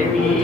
Alegría.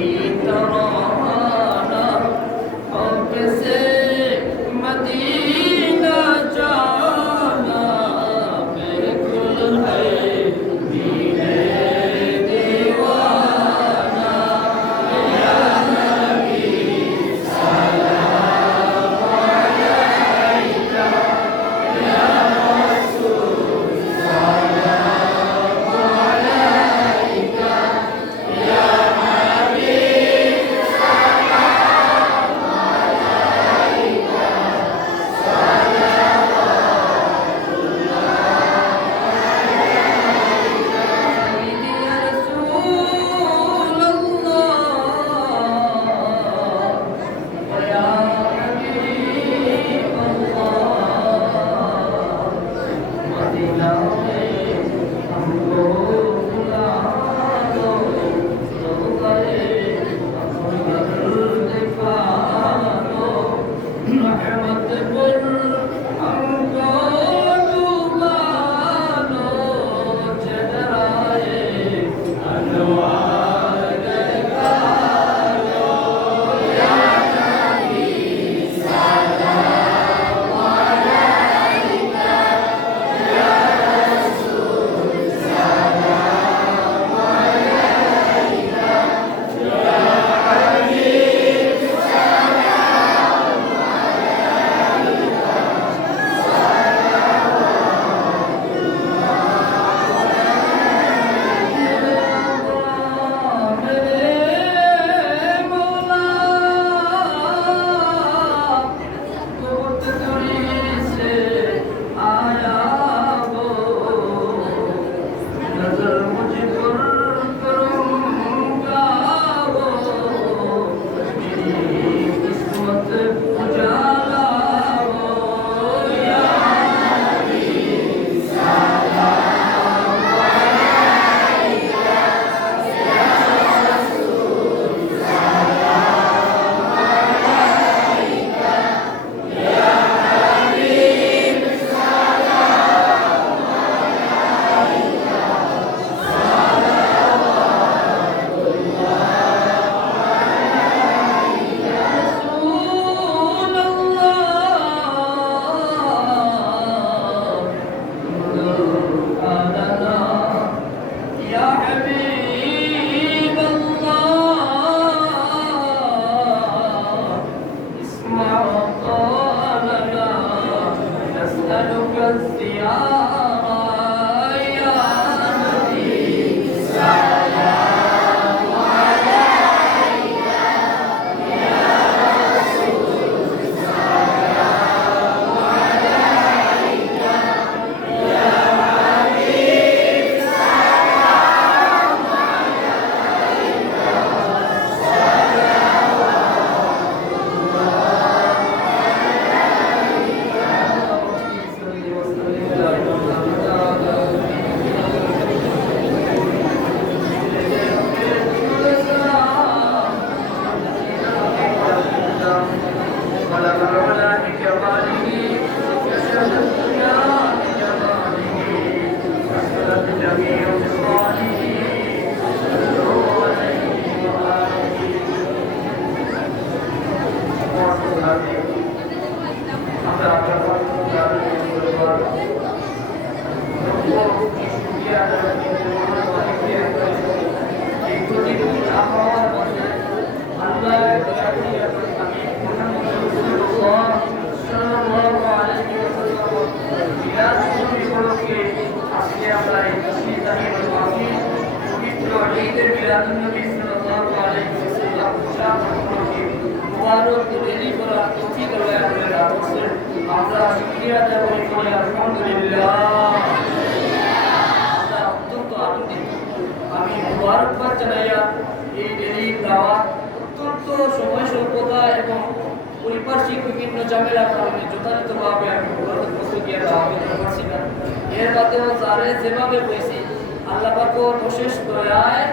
আল্লাহ পাকর অশেষ দয়ায়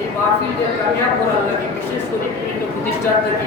এই মাহফিলকে লাগে বিশেষ করে বিভিন্ন প্রতিষ্ঠান থেকে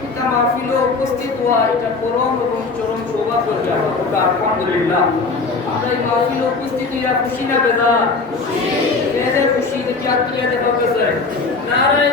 এটা মাহফিলে উপস্থিত হওয়া এটা পরম এবং চরম সৌভাগ্য জানা আলহামদুলিল্লাহ আমরা এই মাহফিলে উপস্থিত হইয়া খুশি না বেদা খুশি খুশি দেখি আত্মীয় দেখা গেছে নারায়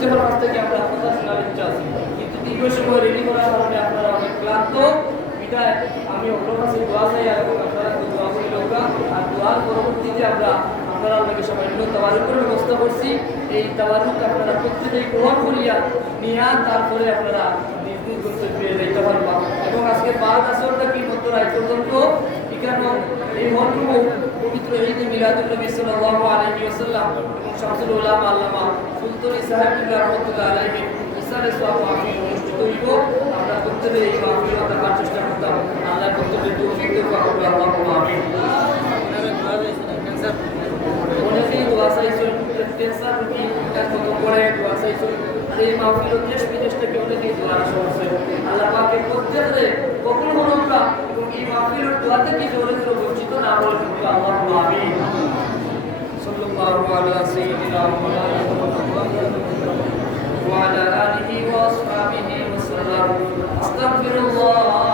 প্রত্যেকের কাছ থেকে আমরা কথা শোনার ইচ্ছা আছে। কিন্তু দীর্ঘ সময় রেডি করার কারণে আপনারা অনেক ক্লান্ত। বিদায় আমি অন্য কাছে দোয়া চাই আর আপনারা দোয়া করি লোকা আর দোয়ার পরবর্তীতে আমরা আপনারা আপনাকে সামান্য তাবারুকের ব্যবস্থা করছি। এই তাবারুক আপনারা প্রত্যেকেই গ্রহণ করিয়া নিয়া তারপরে আপনারা নিজ নিজ গন্তব্যে যাইতে পারবা এবং আজকে পাঁচ আসরটা কি মতো রায় পর্যন্ত এখানে এই মর্ম পবিত্র ঈদ মিলাদুল নবী সাল্লাল্লাহু আলাইহি ওয়াসাল্লাম এবং শামসুল উলামা আল্লামা সুলতানি সাহেব রাহমাতুল্লাহ আলাইহি ইসালে সওয়াব মাহফিল অনুষ্ঠিত আমরা প্রত্যেকে এই মাহফিল থাকার চেষ্টা করতাম। আল্লাহ প্রত্যেকে তৌফিক দেব আল্লাহু আমিন অনেকেই দোয়া চাইছেন ক্যান্সার রোগী মতো করে দোয়া চাইছেন। এই মাহফিল দেশ বিদেশ থেকে দোয়া করছে আল্লাহ পাকে প্রত্যেকে কখনো কোনো আমরা, এবং এই মাহফিলের দোয়া থেকে জোরে বঞ্চিত না বলে কিন্তু আল্লাহ الله على سيدنا محمد وعلى آله وأصحابه وسلم. أستغفر الله